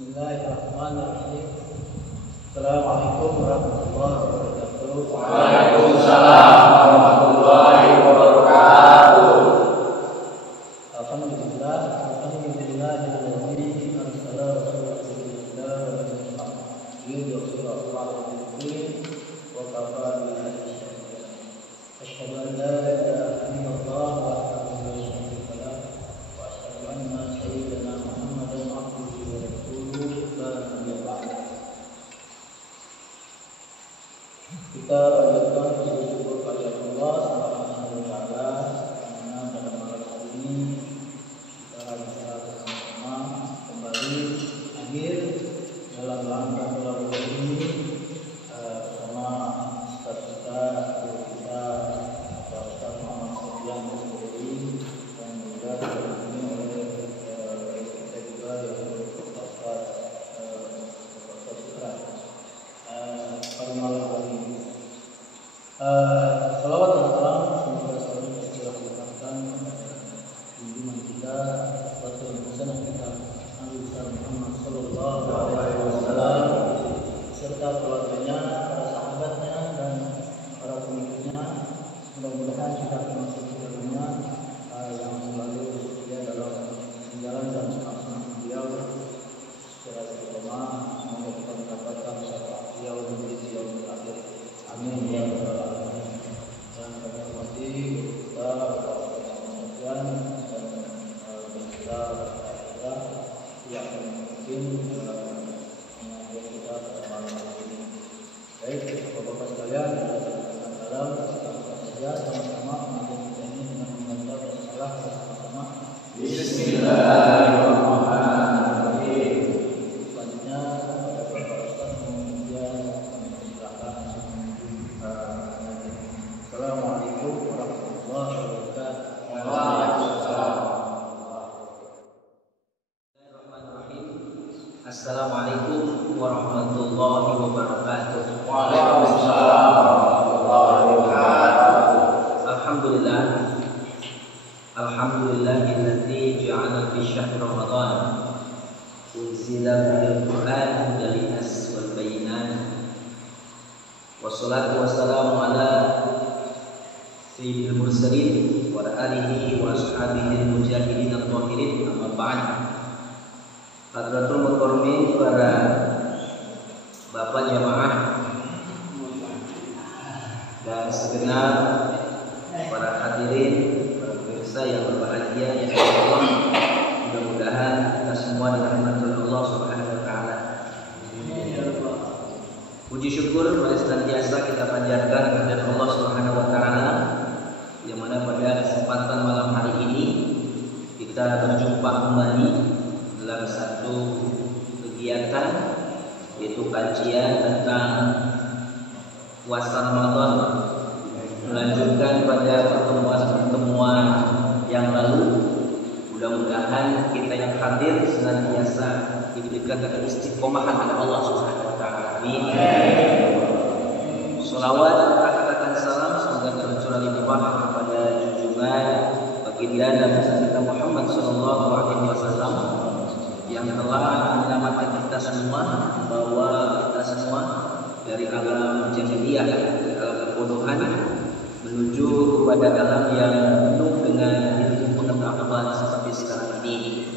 Bismillahirrahmanirrahim. Assalamualaikum warahmatullahi wabarakatuh. Waalaikumsalam warahmatullahi wabarakatuh. Alhamdulillah alladzi arsala rasulahu bil huda wa dinil haq liyudhhirahu 'alal dini wa kafa billahi shahida. Asyhadu an la ilaha illallah wahdahu la syarika lah wa asyhadu anna sayyidana Muhammadan abduhu wa rasuluhu la nabiyya ba'da. Kita panjatkan puji syukur kepada Allah Subhanahu wa taala karena pada malam hari ini kita bisa bersama kembali hadir dalam rangka teladan ini bersama Ustaz kita, guru kita, Ustaz Muhammad Sofyan Musburi, dan juga ditemani oleh kita juga yaitu Ustaz Putra. Pada malam hari ini salawat dan salam semoga selalu tercurahkan junjungan kita, Rasul Muhammad kita, Nabi Muhammad Sallallahu Alaihi Wasallam, serta keluarganya, para sahabatnya, dan para pengikutnya. Mudah-mudahan kita termasuk di dalamnya yang selalu setia dalam jalan dan sunnah beliau secara istiqomah. Semoga kita mendapatkan syafaat beliau di yaumil akhir. Amin ya rabbal alamin. Dan kami hormati kita dan kita yang mungkin mengajar kita pada malam hari ini. Baik, Bapak-bapak sekalian, dalam kita saja sama-sama mengajar kita ini dengan membaca basmalah bersama-sama. Bismillahirrahmanirrahim. Selanjutnya pada Bapak Ustaz kemudian silakan mengajar. Assalamualaikum warahmatullahi wabarakatuh. Assalamualaikum warahmatullahi wabarakatuh. Waalaikumsalam warahmatullahi wabarakatuh. Alhamdulillah. Alhamdulillahilladzi ja'ala fi syahri Ramadan unzila fil Qur'an hudal linnas wal bayyinat. Wassalatu wassalamu ala sayyidil mursalin wa ala alihi wa ashabihi al-mujahidin al-tahirin, amma ba'd. Hadratul mukarramin, para bapak jamaah dan segenap para hadirin, para pemirsa yang berbahagia, ya Allah, mudah-mudahan kita semua dirahmati Allah Subhanahu wa taala. Puji syukur pada senantiasa kita panjatkan kepada Allah Subhanahu wa taala, yang mana pada kesempatan malam hari ini kita berjumpa kembali dalam satu kegiatan, yaitu kajian tentang puasa Ramadan, melanjutkan pada pertemuan-pertemuan yang lalu. Mudah-mudahan kita yang hadir senantiasa diberikan keistiqomahan oleh Allah Subhanahu wa taala. Amin. Shalawat, katakan salam semoga tercurah limpah kepada junjungan baginda Nabi kita Muhammad sallallahu alaihi wasallam yang telah menyelamatkan kita semua, membawa kita semua dari alam jahiliyah, dari alam kebodohan menuju kepada alam yang penuh dengan ilmu pengetahuan seperti sekarang ini.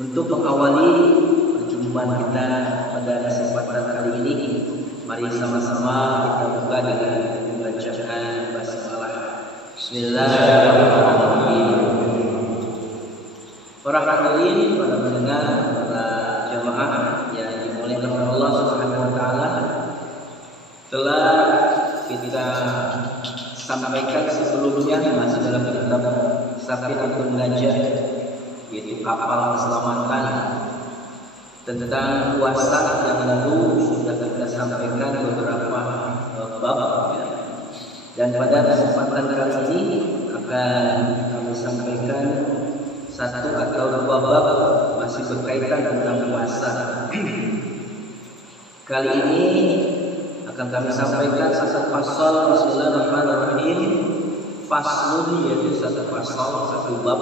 Untuk mengawali perjumpaan kita pada kesempatan kali ini, mari sama-sama kita buka dengan bacaan basmalah. Bismillahirrahmanirrahim. Para hadirin, para pendengar, para jamaah yang dimuliakan oleh Allah Subhanahu wa taala, telah kita sampaikan sebelumnya masih dalam kitab Safinatul Najah, yaitu kapal keselamatan, tentang puasa yang lalu sudah kita sampaikan beberapa bab, ya. Dan pada kesempatan kali ini akan kami sampaikan satu atau dua bab masih berkaitan tentang puasa. Kali ini akan kami sampaikan satu pasal. Bismillahirrahmanirrahim. Faslun, yaitu satu pasal, satu bab.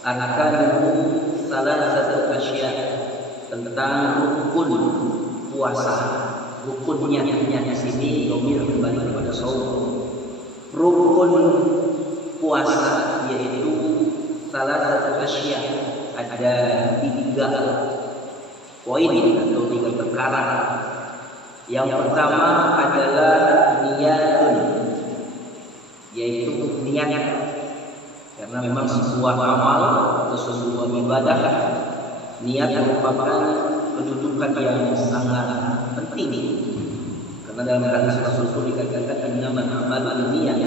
Akan salah satu asya, tentang rukun puasa. Rukunnya di sini domir kembali kepada saum. Rukun puasa yaitu salah satu asya, ada 3 poin atau 3 perkara. Yang pertama adalah niyatun, yaitu niat, karena memang sebuah amal atau sebuah ibadah, niat merupakan kedudukan yang sangat penting. Karena dalam hadis Rasul dikatakan innamal a'malu binniyat.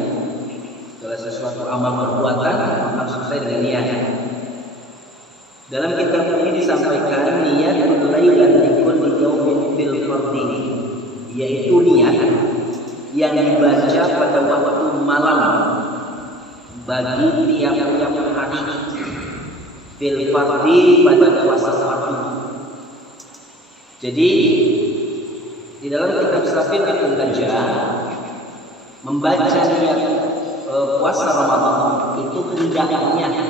Kalau sesuatu amal perbuatan harus sesuai dengan niat. Dalam kitab ini disampaikan niat mulailah likulli yaumin fil fardhi, yaitu niat yang dibaca pada waktu malam bagi tiap-tiap hari fil fardhi pada puasa fardu. Jadi di dalam kitab Syafin Ibnu Najah membaca niat puasa Ramadan itu hendaknya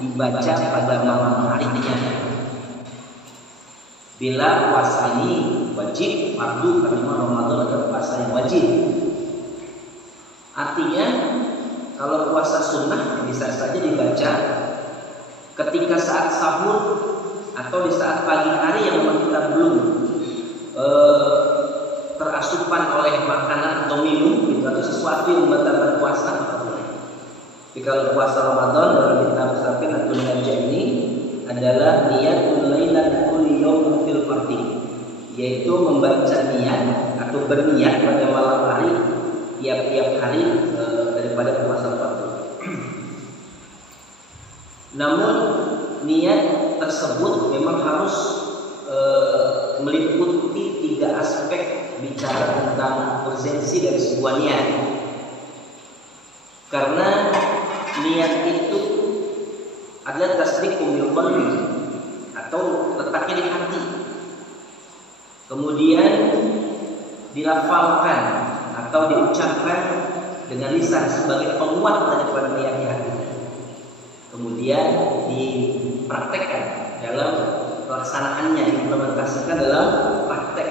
dibaca pada malam harinya. Bila puasa ini wajib fardu, karena Ramadan adalah puasa yang wajib. Artinya kalau puasa sunnah bisa saja dibaca ketika saat sahur atau di saat pagi hari yang memang kita belum terasupan oleh makanan atau minum, itu atau sesuatu yang membatalkan puasa. Tapi kalau puasa Ramadan dalam kitab Syafin atau Najah ini adalah niat mulailah kulli yaumin fil fardhi, yaitu membaca niat atau berniat pada malam hari tiap-tiap hari daripada puasa fardu. Namun niat tersebut memang harus meliputi 3 aspek bicara tentang urgensi dari sebuah niat. Karena niat itu adalah tasdiqu bil qalbi atau letaknya di hati. Kemudian dilafalkan atau diucapkan dengan lisan sebagai penguat daripada niat di hati. Kemudian dipraktekkan dalam pelaksanaannya, diimplementasikan dalam praktek.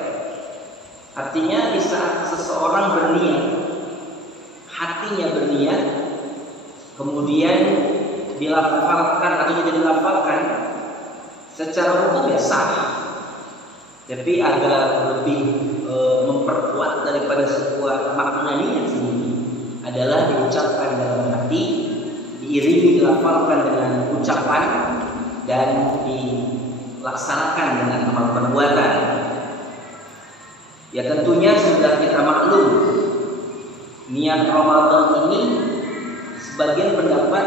Artinya di saat seseorang berniat, hatinya berniat, kemudian dilafalkan atau tidak dilafalkan, secara hukum ya sah, tapi agak lebih memperkuat daripada sebuah makna niat sendiri adalah diucapkan dalam hati, diiringi dilafalkan dengan ucapan, dan dilaksanakan dengan amal perbuatan. Ya tentunya sudah kita maklum, niat Ramadan ini sebagian pendapat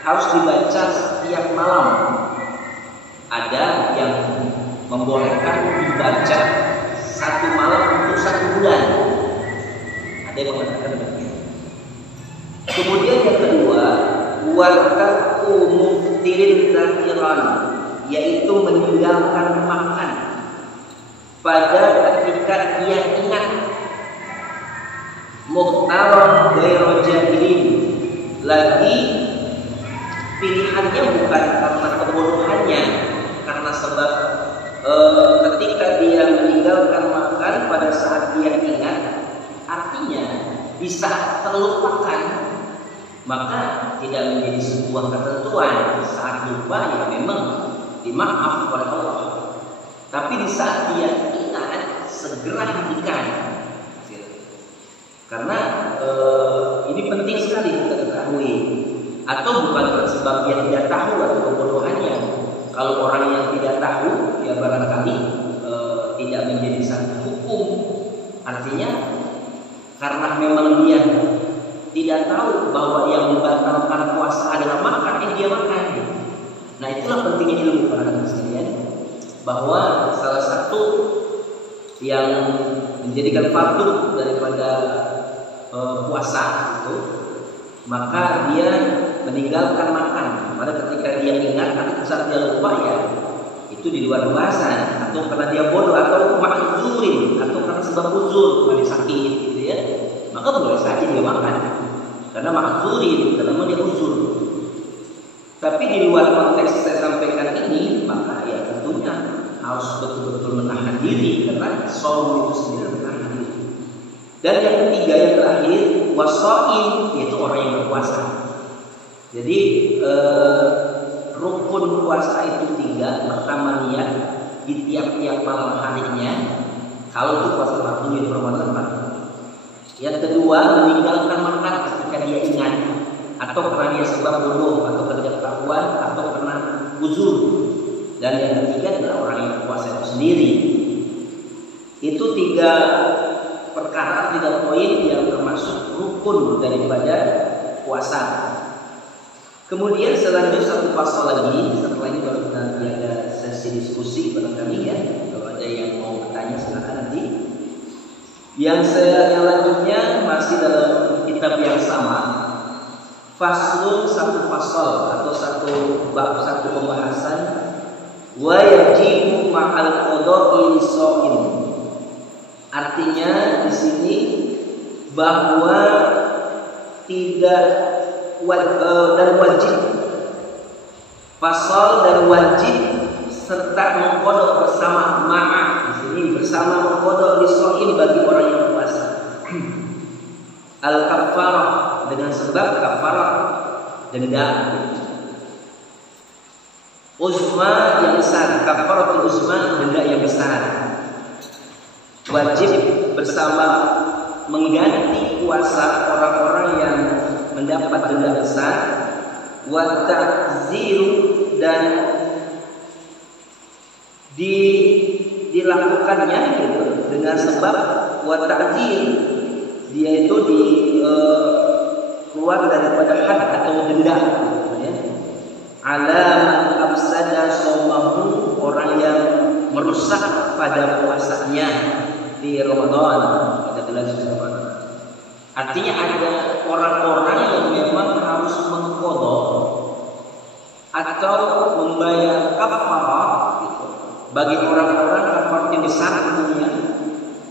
harus dibaca setiap malam. Ada yang membolehkan dibaca 1 malam untuk 1 bulan. Ada yang mengatakan demikian. Kemudian yang kedua, wartaku muftirin zakiran, yaitu meninggalkan makan pada ketika dia ingat. Mukhtaron ghairu jahilin, lagi pilihannya bukan karena kebodohannya, karena sebab ketika dia meninggalkan makan pada saat dia ingat, artinya di saat terlupakan, maka tidak menjadi sebuah ketentuan. Saat lupa ya memang dimaaf oleh Allah, tapi di saat dia ingat segera hentikan. Karena ini penting sekali kita ketahui. Atau bukan sebab dia tidak tahu atau kebodohannya. Kalau orang yang tidak tahu, ya barangkali tidak menjadi satu hukum. Artinya karena memang dia tidak tahu bahwa yang membatalkan puasa adalah makan, dia makan. Nah itulah pentingnya ilmu para hadirin sekalian, bahwa salah satu yang menjadikan fardu daripada puasa itu, maka dia meninggalkan makan pada ketika dia ingat, atau saat dia lupa, ya itu di luar bahasan, atau karena dia bodoh, atau ma'zurin, atau karena sebab uzur, karena sakit gitu ya, maka boleh saja dia makan karena ma'zurin, karena dia uzur. Tapi di luar konteks saya sampaikan ini, maka ya tentunya harus betul-betul menahan diri, karena shaum itu sendiri menahan diri. Dan yang ketiga, yang terakhir, wasaim, yaitu orang yang berpuasa. Jadi rukun puasa itu 3. Pertama, niat di tiap-tiap malam harinya. Kalau itu puasa fardu jadi Ramadan fardu. Yang kedua, meninggalkan makan ketika dia ingat, atau karena dia sebab bodoh, atau kerja ketahuan, atau karena uzur. Dan yang ketiga adalah orang yang puasa itu sendiri. Itu 3 perkara, 3 poin yang termasuk rukun daripada puasa. Kemudian selanjutnya satu pasal lagi. Setelah ini baru nanti ada sesi diskusi barangkali ya. Kalau ada yang mau bertanya silakan nanti. Yang selanjutnya masih dalam kitab yang sama. Faslun, satu pasal atau satu bab, satu pembahasan. Wa yajibu ma'al qada'i lis-shaim. Artinya di sini bahwa tidak dan wajib, pasal dan wajib serta mengqada bersama ma'a, di sini bersama mengqada lis-shaim bagi orang yang puasa. Al-kafarah, dengan sebab kafarah denda. Uzma yang besar, kafaratul uzma, denda yang besar. Wajib bersama mengganti puasa orang-orang yang mendapat denda besar, wa ta'ziru, dan dilakukannya gitu, dengan sebab wa ta'zir, dia itu keluar daripada had atau denda ya. Alam afsada shaumahu, orang yang merusak pada puasanya di Ramadan, pada bulan suci Ramadan. Artinya ada orang-orang yang memang harus mengqada atau membayar kafarah gitu. Bagi orang-orang kafarah yang besar umumnya,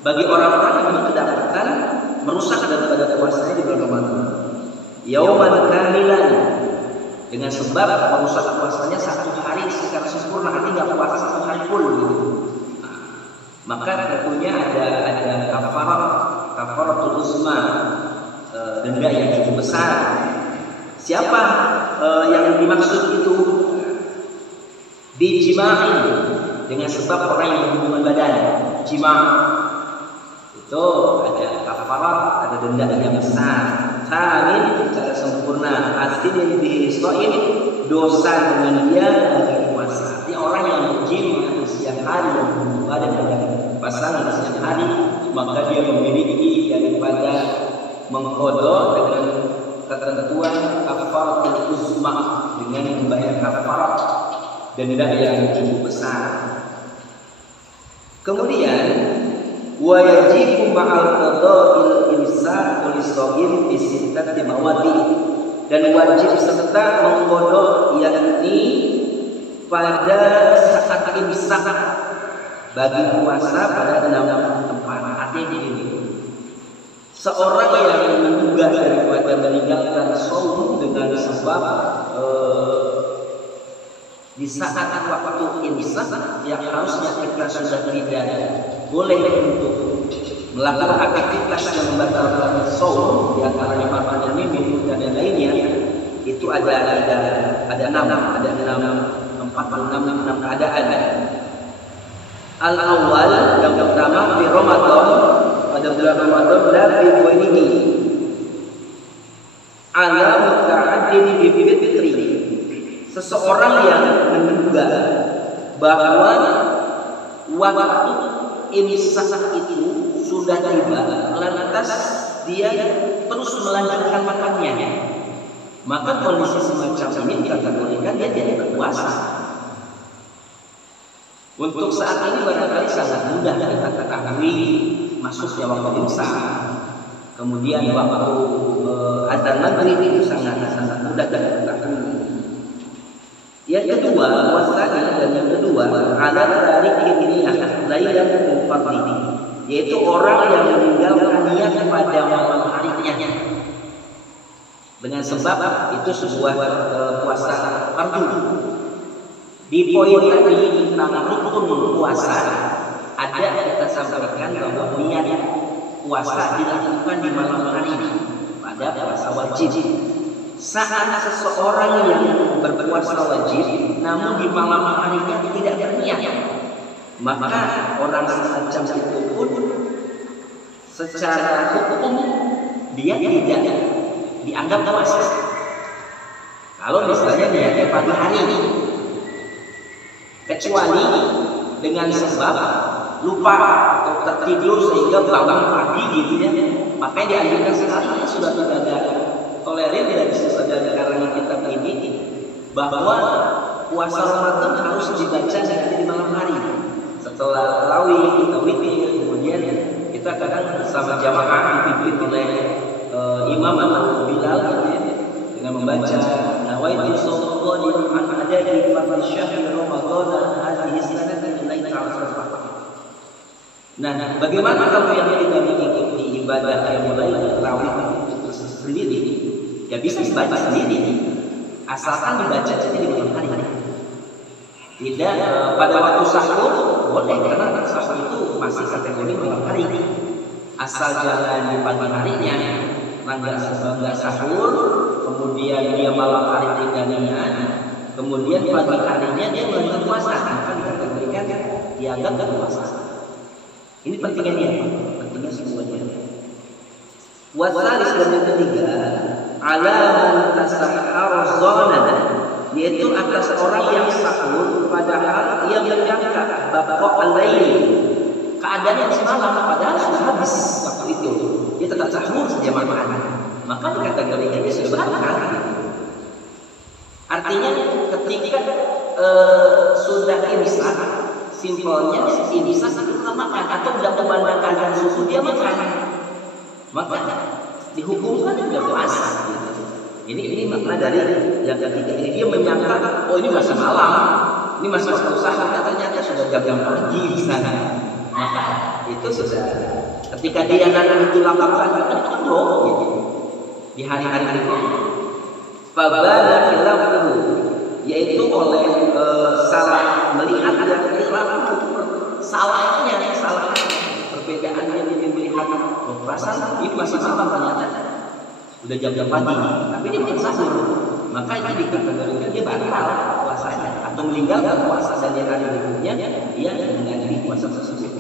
bagi orang-orang yang memang kedapatan merusak daripada puasanya di bulan Ramadan. Yauman kamilan, dengan sebab merusak puasanya 1 hari secara sempurna, artinya nggak puasa 1 hari full gitu. Maka tentunya ada kafaratul uzma, denda yang cukup besar. Siapa yang dimaksud itu? Bijima'in, dengan sebab orang yang berhubungan badan, jima', itu ada kafarat, ada denda yang besar. Kamil secara sempurna, aslinya di shaim, dosa dengan dia bagi puasa. Dia orang yang berjima di siang hari, yang berhubungan badan dengan pasangan di siang hari, maka dia memiliki daripada mengqada dengan ketentuan kafaratul uzma, dengan membayar kafarat denda yang cukup besar. Kemudian wa yajibu ma'al qada'il imsak lis-shaim fi sittati mawadi, dan wajib serta mengqada yakni pada saat imsak bagi puasa pada 6 tempat. Artinya ini, seorang yang menduga daripada meninggalkan shaum dengan sebab di saat waktu imsak yang harusnya kita sudah tidak boleh untuk melakukan aktivitas yang membatalkan shaum, di antaranya makan dan minum dan lainnya, itu ada 6 keadaan. Al-awwal, yang pertama di Ramadan, pada bulan Ramadan, dan di bulan ini ala muta'addin bi fitri, seseorang yang menduga bahwa waktu imsak itu sudah tiba, lantas dia terus melanjutkan makannya, maka kondisi semacam ini dikategorikan dia tidak berpuasa. Untuk saat ini barangkali sangat mudah kita ketahui masuknya waktu imsak, kemudian waktu azan maghrib itu sangat mudah kita ketahui. Yang kedua, wasana, dan yang kedua ada tarik niat lailan min fardhi, yaitu orang yang meninggalkan niat pada malam harinya dengan sebab itu sebuah puasa fardu. Di poin tadi tentang rukun puasa ada kita sampaikan bahwa niat puasa dilakukan di malam hari pada puasa wajib. Saat seseorang yang berpuasa wajib namun di malam harinya tidak berniat, maka orang semacam itu pun secara hukum dia tidak dianggap puasa. Kalau misalnya niatnya pagi hari, kecuali dengan sebab lupa atau tertidur sehingga bangun pagi gitu ya, maka dianjurkan sekali sudah tidak ada tolerir tidak bisa saja karena kitab ini bahwa puasa Ramadan harus dibaca di malam hari setelah tarawih kita witir, kemudian kita kadang bersama jamaah dipimpin oleh imam atau bilal dengan membaca nawaitu shawwal an adai fardhi syahr ramadan hadhihi sanatan lillahi ta'ala. Nah, bagaimana kalau yang kita mengikuti ibadah yang mulai tarawih itu sendiri? Ya bisa dibaca sendiri, asalkan dibaca saja di malam hari. Tidak pada waktu sahur boleh, karena sahur itu masih kategori malam hari. Asal jangan di pagi harinya, nggak sahur, kemudian dia malam hari tidak niat, kemudian pagi harinya dia melakukan puasa, maka dikategorikan dianggap berpuasa. Ini pentingnya dia, pentingnya semuanya. Wasalis dan yang ketiga, alaman tasahhar zonan, yaitu atas orang yang sahur padahal ia menyangka baqa al-lail, keadaan yang semalam padahal sudah habis waktu itu, dia tetap sahur saja makan, maka dikategorikan dia sudah batal. Artinya ketika sudah imsak, simpelnya imsak itu makan atau tidak memandangkan susu dia makan, maka dihukumkan juga puasa. Ini makna dari yang ketiga. Ini dia menyangka, oh ini masih malam, ini masih waktu sahur, ternyata sudah jam pagi di sana. Maka itu sudah ketika dia nanti itu lakukan itu gitu. Di hari-hari itu. Fabala khilafuhu, yaitu oleh salah melihat dan salahnya perbedaan yang melihat perasaan ini masih malam ternyata udah jam-jam pagi, tapi dia belum sahur, maka itu dikategorikan dia batal puasanya atau meninggalkan puasa dan yang hari berikutnya dia menghadiri puasa tersebut.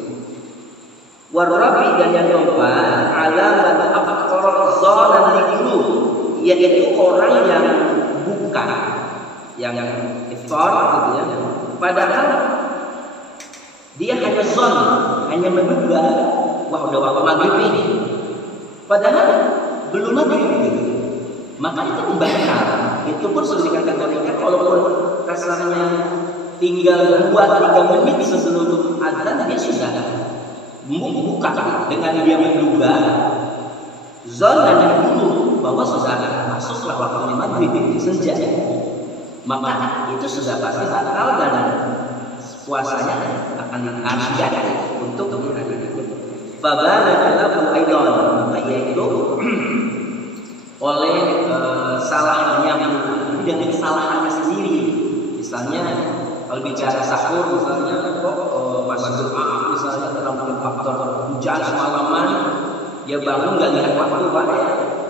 Warabi dan yang keempat alaman afqara zalan dulu, yaitu orang yang buka, yang iftar gitu ya, padahal dia hanya zon, hanya menduga, wah udah waktu maghrib ini, padahal belum maghrib gitu. Maka itu batal. Itu pun sudah dikategorikan walaupun kasarnya tinggal 2-3 menit sebelum adzan dia sudah buka dengan dia menduga zon dan dulu bahwa sudah masuklah waktunya maghrib senja. Maka itu sudah pasti batal dan puasanya akan diangkat untuk hari berikutnya. Fabala lahu aidan, yaitu oleh salahnya dengan kesalahannya sendiri. Misalnya kalau bicara sahur, misalnya pas doa, misalnya dalam faktor hujan semalaman, dia bangun nggak lihat waktu pak ya,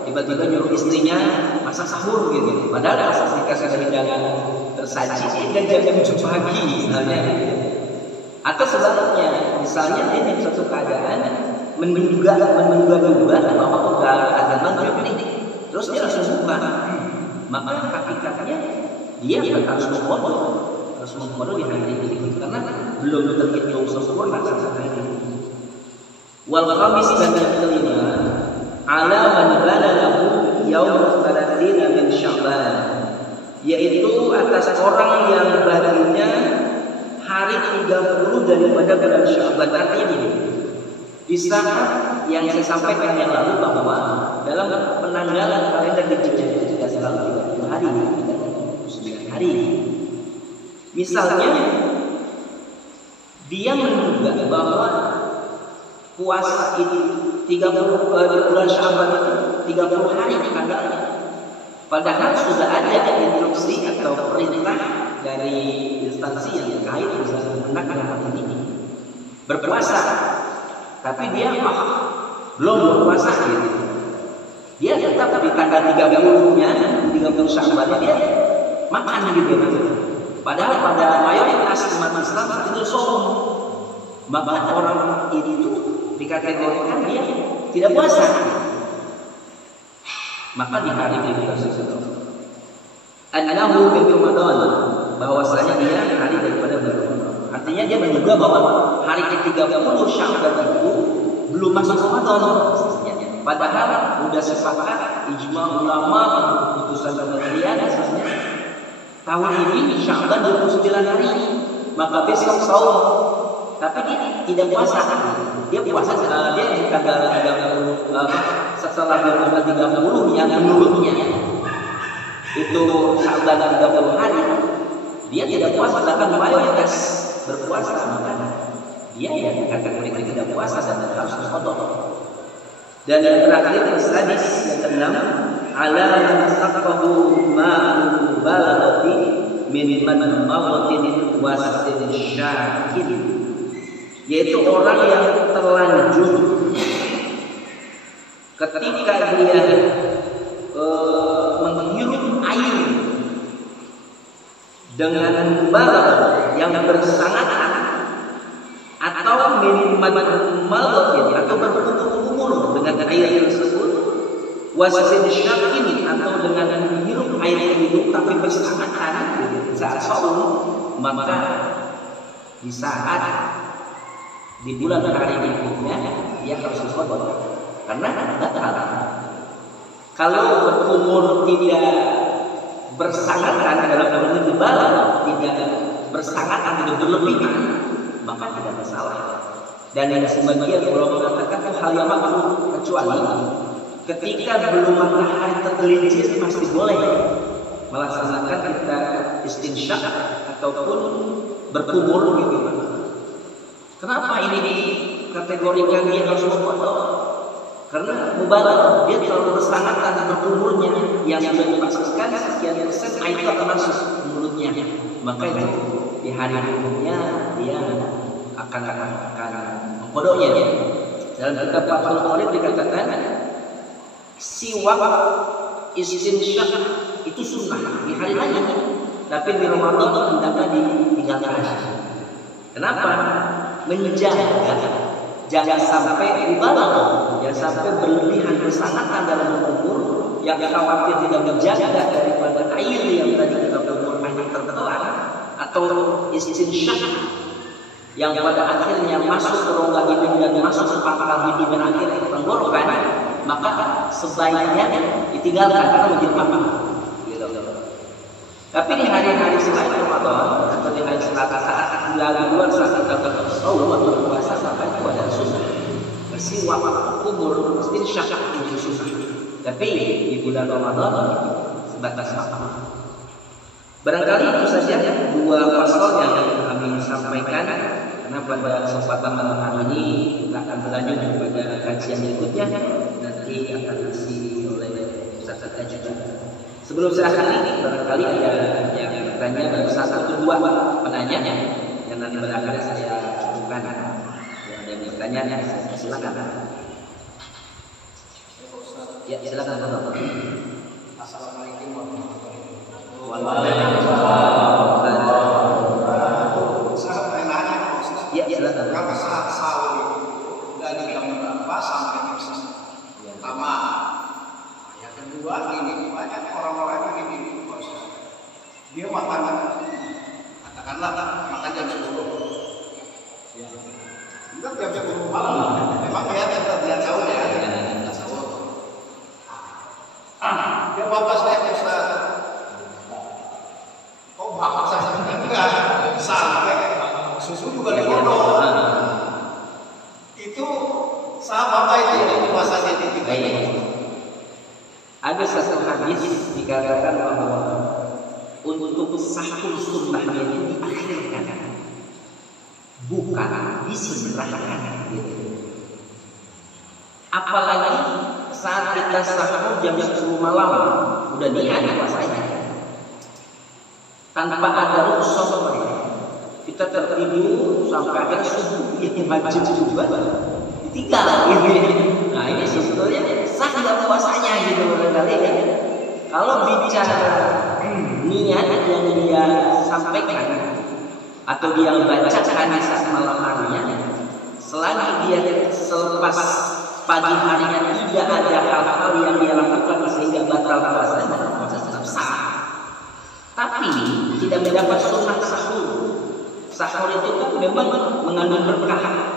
tiba-tiba nyuruh istrinya masak sahur gitu. Padahal masak sudah hidangan tersaji dan jam 7 pagi misalnya. Atau sebaliknya, misalnya dia di suatu keadaan menduga bahwa udah azan maghrib nih, terus dia langsung buka, maka hakikatnya dia harus mengkodok di hari ini karena belum terhitung sempurna sampai hari ini. Wal khamis dan yang kelima, ala man balaghahu yaum 30 min Sya'ban, yaitu atas orang yang baginya hari 30 daripada bulan Sya'ban. Artinya ini di saat yang saya sampaikan yang lalu bahwa dalam penanggalan kalender Hijriah itu tidak selalu 30 hari, 9 hari. Misalnya dia menduga bahwa puasa itu 30 bulan Sya'ban itu 30 hari tanggalnya. Padahal sudah ada yang instruksi atau perintah dari instansi yang terkait misalnya hendak dalam ini berpuasa, tapi dia belum berpuasa gitu. Dia tetap di tanggal 30-nya, 30 Sya'ban dia makan gitu. Padahal pada mayoritas umat Islam itu saum. Maka orang itu dikategorikan dia tidak puasa. Maka di hari ini tersebut annahu min Ramadan, bahwasanya dia hari daripada bulan Ramadan. Artinya dia menduga bahwa hari ke-30 Sya'ban itu belum masuk Ramadan. Padahal sudah sepakat ijma ulama keputusan kementerian tahun ini Sya'ban 29 hari, maka besok saum. Tapi dia tidak puasa. Dia puasa dia di tanggal 30 setelah tanggal 30 yang menurutnya itu Sya'ban 30 hari. Dia tidak puasa, bahkan mayoritas berpuasa, maka dia yang kategori tidak puasa dan harus qada. Dan yang terakhir hadis yang keenam, ala saqahu ma'al balati min man mawatin wasatin syakin, yaitu orang yang terlanjur ketika dia menghirup air dengan balat yang bersangat atau minuman malot atau berkumur dengan air tersebut, wasatin syakin atau dengan menghirup air itu tapi bersangat saat saum, maka di saat di bulan hari berikutnya dia harus berqada karena batal. Kalau berkumur tidak bersangatan dalam arti batal, tidak bersangatan, tidak berlebihan, maka tidak masalah. Dan yang sebagian ulama mengatakan hal yang makruh, kecuali ketika belum matahari tergelincir masih boleh melaksanakan kita istinsyak ataupun berkumur gitu. Kenapa ini dikategorikan dia harus berqada? Karena mubarak dia terlalu bersangatan berkumurnya yang sudah dipastikan sekian persen air akan masuk mulutnya, maka itu di hari berikutnya dia akan mengkodoknya. Dalam kitab Fathul Qorib dikatakan siwak istinsyak itu sunnah di hari lain, tapi di Ramadan hendaknya ditinggalkan. Kenapa? Menjaga jangan sampai mubarak, jangan sampai berlebihan bersangatan dalam berkumur yang khawatir tidak menjaga daripada air yang tadi kita berkumur banyak tertelan atau istinsyak yang pada akhirnya masuk ke rongga hidung dan masuk ke pangkal hidung dan akhirnya tenggorokan, maka sebaiknya ditinggalkan karena menjadi apa? Tapi di hari-hari selain Ramadan atau di hari selatan saat bulan luar saat kita bersaum atau berpuasa sampai kepada sunnah bersiwak kubur istinsyak itu sunnah. Tapi di bulan Ramadan sebatas waktu. Barangkali itu saja dua fasal yang kami sampaikan, karena pada kesempatan malam hari ini kita akan berlanjut kepada kajian berikutnya, nanti akan diisi oleh Ustaz juga. Sebelum saya akhiri, barangkali ada yang bertanya, baru satu atau dua penanya yang nanti barangkali saya bukan yang ada yang bertanya, silakan. Ya, silakan. Assalamualaikum warahmatullahi wabarakatuh. Waalaikumsalam. Saya pengen nanya, Ya, silakan. kalau saat sahur dari jam berapa sampai jam satu? Pertama, yang kedua ini banyak orang-orang yang ini dia makan katakanlah makan jam 10. Enggak jam 10 malam. Memang kelihatan terlihat sahur ya. Dia bapak saya bisa bahasa enggak sampai susu juga digodok. Itu sama apa itu puasanya itu? Ada satu hadis dikatakan bahwa untuk sahur sunnahnya ini diakhirkan, bukan disegerakan. Apalagi saat kita sahur jam 10 malam udah niat puasanya. tanpa ada rukhsah kita tertidur sampai akhirnya subuh yang wajib juga ditinggal gitu ya. Nah ini sebetulnya sah nggak puasanya gitu barangkali ya. Kalau bicara niat yang dia sampaikan atau dia bacakan di saat malam harinya, selagi dia selepas pagi harinya tidak ada hal-hal yang dia lakukan sehingga batal puasanya, puasa tetap sah. Tapi tidak mendapat sunnah sahur. Sahur itu kan memang mengandung berkah.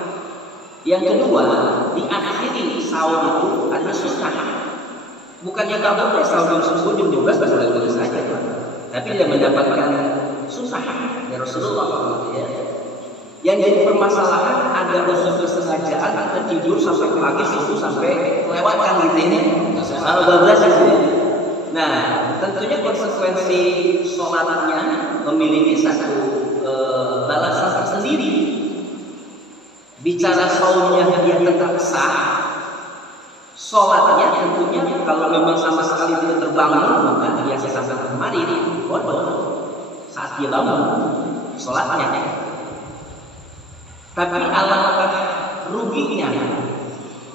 Yang kedua, diakhiri sahur itu adalah sunnah. Bukannya nggak boleh sahur jam 10 jam 12 boleh saja, tapi tidak mendapatkan sunnah dari Rasulullah gitu ya. Yang jadi permasalahan ada unsur kesengajaan kita tidur sampai pagi subuh sampai kelewatan gitu ini. Kalau 12 gitu ya. Nah, tentunya konsekuensi sholatnya memiliki satu balasan tersendiri. Bicara saumnya dia tetap sah, sholatnya tentunya kalau memang sama sekali tidak terbangun maka biasa sampai kemarin bodoh saat dia bangun sholatnya. Tapi alangkah ruginya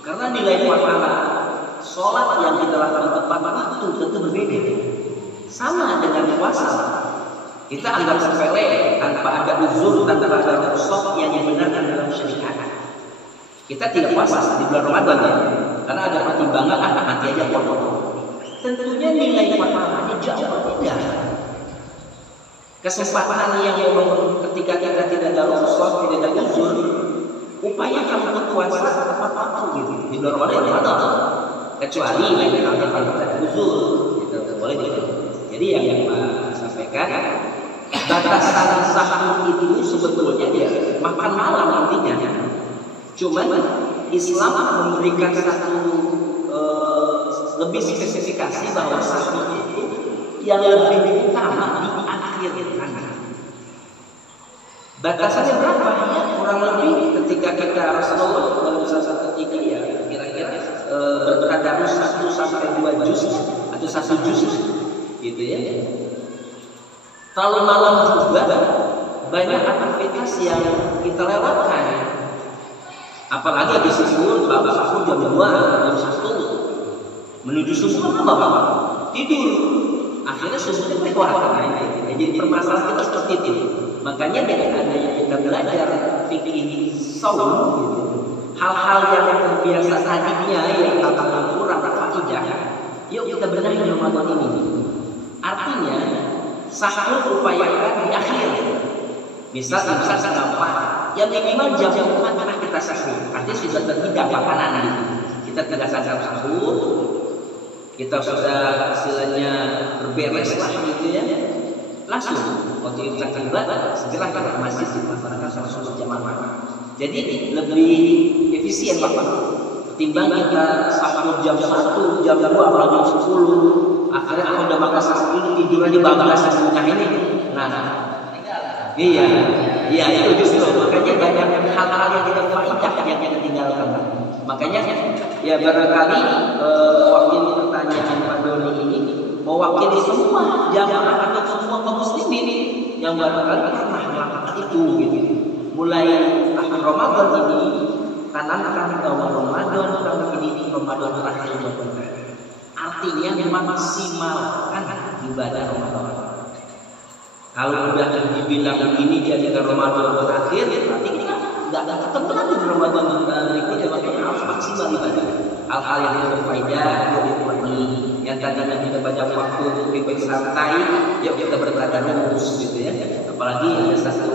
karena nilai pahala sholat yang kita lakukan tepat waktu tentu berbeda. Sama dengan puasa, kita anggap sepele tanpa ada uzur, tanpa ada rukhsah yang dibenarkan dalam syariat. Kita tidak puasa di bulan Ramadan ya, karena ada pertimbangan nanti aja potong. Tentunya nilai pahalanya jauh berbeda. Kesempatan yang memang ketika kita tidak ada rukhsah, tidak ada uzur, upaya kamu berpuasa tepat waktu gitu di bulan Ramadan itu kecuali kalau ada uzur itu boleh gitu. Jadi yang Pak sampaikan batasan sahur itu sebetulnya ya makan malam intinya. Cuman Islam memberikan satu lebih spesifikasi bahwa sahur itu yang lebih utama di akhir anak. Batasannya berapa? Ya, kurang lebih ketika kita Rasulullah dalam satu ketika ya kira-kira bertadarus 1 sampai 2 juz atau 1 juz gitu ya. Kalau malam juga banyak aktivitas yang kita lewatkan. Apalagi habis sahur, babak sahur jam 2, jam 1 menuju subuh apa? Tidur. Akhirnya subuhnya lewat. Jadi permasalahan kita seperti itu. Makanya dengan adanya kita belajar fikih saum gitu. Hal-hal yang biasa tadinya yang katakan kurang berfaedah, yuk kita benahi di Ramadan ini. Artinya sahur upayakan di akhir. Misal setengah 4, ya minimal jam 4 karena kita sahur. Artinya sudah terhidang makanan gitu. Kita tidak sadar sahur, kita sudah istilahnya berberes lah gitu ya. Langsung waktu kita tiba segera kita ke masjid melaksanakan sholat jamaah. Jadi lebih efisien Bapak. Ketimbang kita sahur jam 1, jam 2, apalagi jam 10. Akhirnya kalau udah makan sahur ini tidur aja bablas sesungguhnya ini. Iya itu justru makanya banyak hal-hal yang kita faedah yang kita tinggalkan. Makanya ya barangkali wakil pertanyaan Pak Doni ini mewakili semua jamaah atau semua kaum muslimin yang barangkali pernah melakukan itu gitu. Mulai akhir Ramadan ini tanamkan bahwa Ramadan tahun ini Ramadan terakhir buat kita. Artinya memang maksimalkan ibadah Ramadan. Kalau udah dibilang ini jadi Ramadan terakhir, berarti kita nggak akan ketemu lagi di Ramadan berikutnya. Makanya harus maksimal ibadah. Hal-hal yang berfaedah, dinikmati. Yang tadinya kita banyak waktu lebih santai, yuk kita bertadarus gitu ya. Apalagi ada satu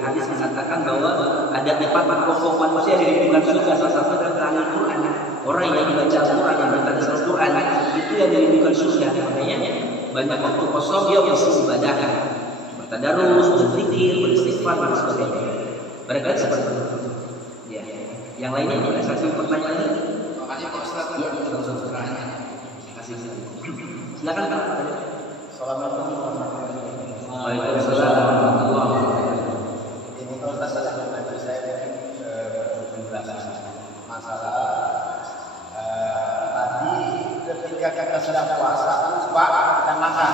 hadis mengatakan bahwa ada 4 pokok manusia yang diberikan surga, salah satu adalah Al-Quran. Orang yang membaca Al-Quran, yang bertadarus Al-Quran itu yang diberikan surga. Makanya banyak waktu kosong dia mesti ibadah, bertadarus, berzikir, beristighfar dan sebagainya. Mereka seperti itu. Ya. Yang lainnya ada satu pertanyaan lagi. Makasih Pak Ustaz. Ya, silakan Pak. Assalamualaikum warahmatullahi wabarakatuh. Waalaikumsalam warahmatullahi wabarakatuh. Ini kalau saya membantu saya penjelasan masalah tadi ketika kita sedang puasa kan suka kita makan.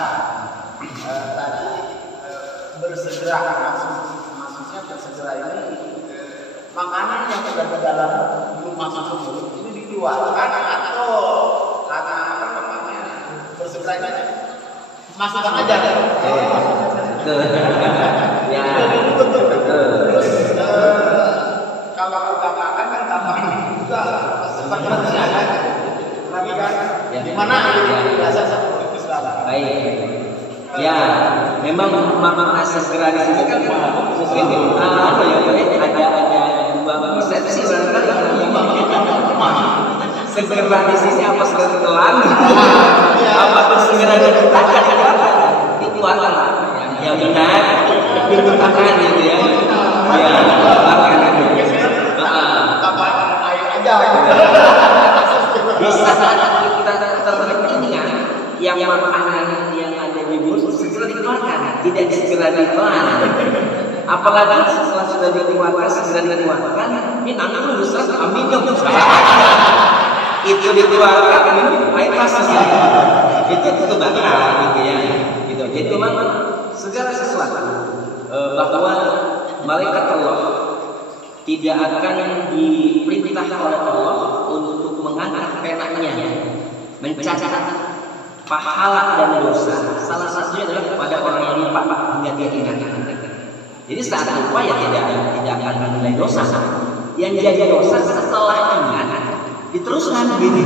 Tadi bersegera, maksudnya bersegera ini makanan yang sudah ke dalam belum masuk ke mulut ini dikeluarkan atau karena apa namanya bersegera ini masukkan aja kan? Ya. Terus kalau kita makan kan tambah juga seperti manusia kan? Lagi kan? Gimana rasa seperti itu sekarang? Baik. Ya, memang makna segera di sini kan mungkin apa ya? Ada dua persepsi barangkali. Segera di sini apa segera telan? Apa segera dikeluarkan? Dikeluarkan yang benar, dikeluarkan gitu ya. Ya, dikeluarkan gitu. Tambahkan air aja. Bisa kita terpentingnya yang makanan yang ada di mulut segera dikeluarkan, tidak segera ditelan. Apalagi setelah sudah dikeluarkan, segera dikeluarkan, ini anak lu besar, amin dong. Itu dikeluarkan, air pasang itu bakal gitu ya. Gitu. Jadi memang segala sesuatu bahwa malaikat Allah tidak akan diperintahkan oleh Allah untuk mengangkat penanya, mencatat pahala dan dosa. Salah satunya adalah kepada orang yang lupa hingga dia ingat. Jadi saat lupa ya tidak akan menilai dosa. Yang jadi dosa setelah ingat diteruskan gitu.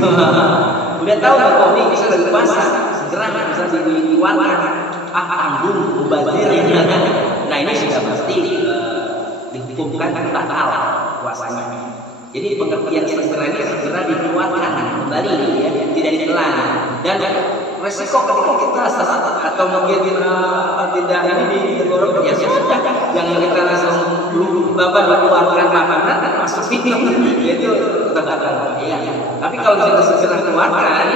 Udah tahu kok ini bisa lagi puasa, segera bisa dikeluarkan. Tanggung mubazir. Nah ini sudah pasti dihukumkan batal puasanya. Jadi pengertian segera ini segera dikeluarkan kembali ya, tidak ditelan. Dan resiko ketika kita atau mungkin tidak ini digorok ya sudah, jangan kita langsung bapak keluarkan makanan dan masukin itu batal. Iya. Tapi kalau kita segera keluarkan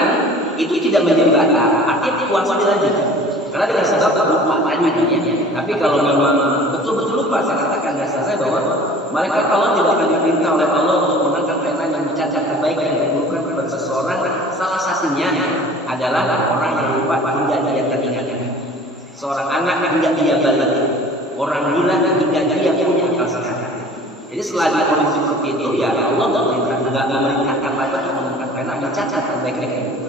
itu tidak menjadi batal, artinya puasa dilanjutkan. Karena dengan sebab lupa tadi ya. Tapi kalau memang betul-betul lupa, saya katakan dasar saya bahwa malaikat Allah tidak akan diperintah oleh Allah untuk mengangkat pena yang mencatat kebaikan yang dilakukan kepada seseorang. Salah satunya adalah orang yang lupa hingga dia teringat. Seorang anak hingga dia balik, orang gila hingga dia punya akal sehat. Jadi selain kondisi seperti itu ya Allah nggak memerintahkan malaikat untuk mengangkat pena mencatat kebaikan.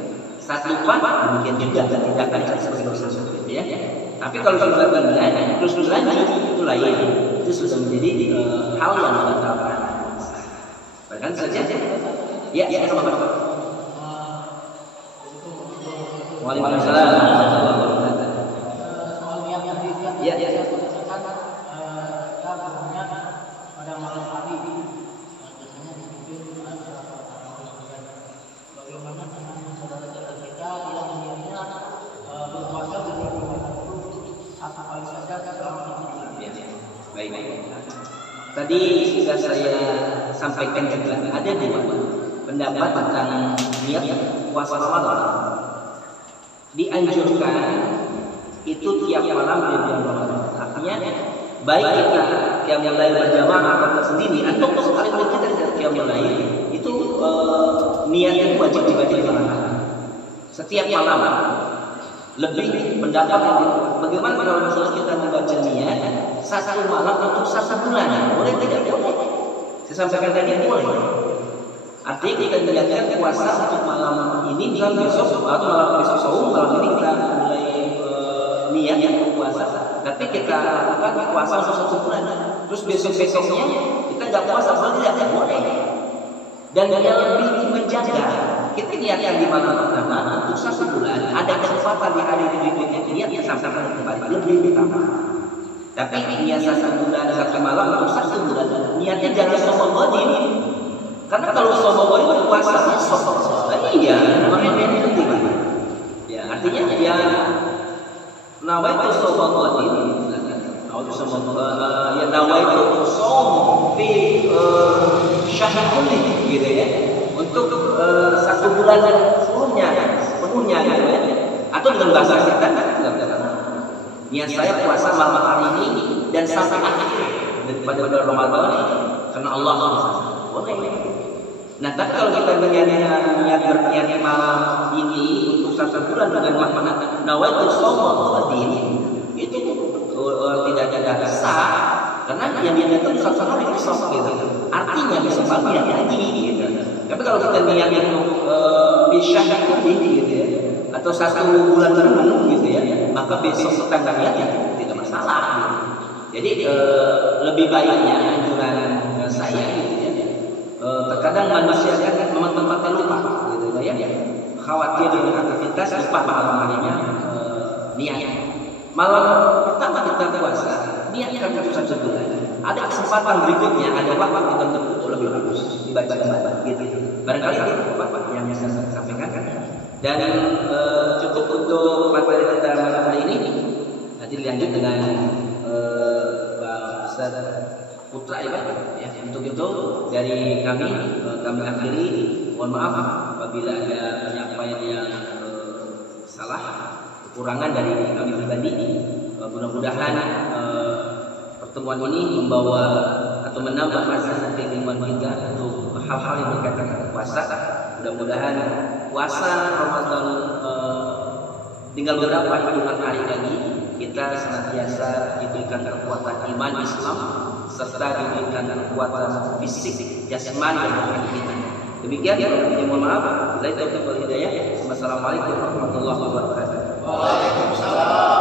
Saat lupa demikian juga tidak akan seperti dosa seperti ya. Tapi kalau sudah berjalan terus berlanjut itu lain, itu sudah menjadi hal yang membatalkan. Bahkan saja ya sama-sama. Waalaikumsalam. Soal niat yang ya kita punya pada malam hari biasanya dipimpin bagaimana dengan saudara-saudara kita yang akhirnya berpuasa di bulan Ramadan apa saja selama ini. Baik. Tadi sudah saya sampaikan juga ada dua pendapat tentang niat puasa Ramadan. Dianjurkan itu tiap malam di bulan Ramadan. Artinya baik kita yang mulai berjamaah atau sendiri atau sekalipun kita yang mulai itu niatnya wajib dibaca di malam. Setiap malam lebih pendapat bagaimana kalau misalnya kita membaca niat satu malam untuk satu bulan, boleh tidak? Boleh. Saya sampaikan tadi boleh. Artinya kita niatkan puasa untuk malam ini, misalnya besok atau malam besok saum, malam ini kita mulai niat untuk puasa. Tapi kita lakukan puasa untuk satu bulan. Terus besok-besoknya kita nggak puasa, tidak boleh. Dan yang lebih menjaga, kita niatkan di malam pertama untuk satu bulan. Ada kesempatan di hari berikutnya niatnya sampai kembali lebih utama. Tapi niat satu bulan satu malam untuk satu bulan, niatnya jangan sombong ini. Karena kalau sombong itu puasanya sombong. Iya, makanya ini penting. Ya, artinya ya nawaitu sombong ini. Atau sombong ya nawaitu sombong fi syahr kulli gitu ya. Untuk satu bulan seluruhnya penuhnya gitu ya. Atau dengan bahasa kita niat saya puasa malam hari ini dan sampai akhir pada bulan Ramadan karena Allah boleh. Nah, tapi kalau kita niat berniat malam ini untuk satu bulan dengan makna nawaitu shaum qadim itu tidak yang dia niatkan satu hari besok gitu. Artinya besok pagi ya lagi gitu. Tapi kalau kita niat untuk bisa gitu ya, atau 1 bulan berpenuh gitu ya, maka besok kita niat ya tidak masalah gitu. Jadi lebih baiknya anjuran saya gitu ya. Terkadang manusia kan memang tempatnya lupa gitu ya. Khawatir dengan aktivitas lupa malam harinya niat. Malam pertama kita puasa, niatkan untuk 1 bulan. Ada kesempatan berikutnya, ada waktu tertentu lebih bagus dibaca gitu. Barangkali itu Bapak yang bisa saya sampaikan. Dan cukup untuk materi kita malam hari ini. Nanti dilanjut dengan Pak Ustaz Putra ya Pak. Ya, untuk itu dari kami akhiri. Mohon maaf apabila ada penyampaian yang salah, kekurangan dari kami pribadi. Mudah-mudahan pertemuan ini membawa atau menambah rasa keinginan kita untuk hal-hal yang berkaitan dengan puasa. Mudah-mudahan puasa Ramadan tinggal beberapa hitungan hari lagi, kita senantiasa diberikan kekuatan iman Islam serta diberikan kekuatan fisik jasmani dan rohani kita. Demikian, mohon maaf. Wassalamualaikum warahmatullahi wabarakatuh. Waalaikumsalam.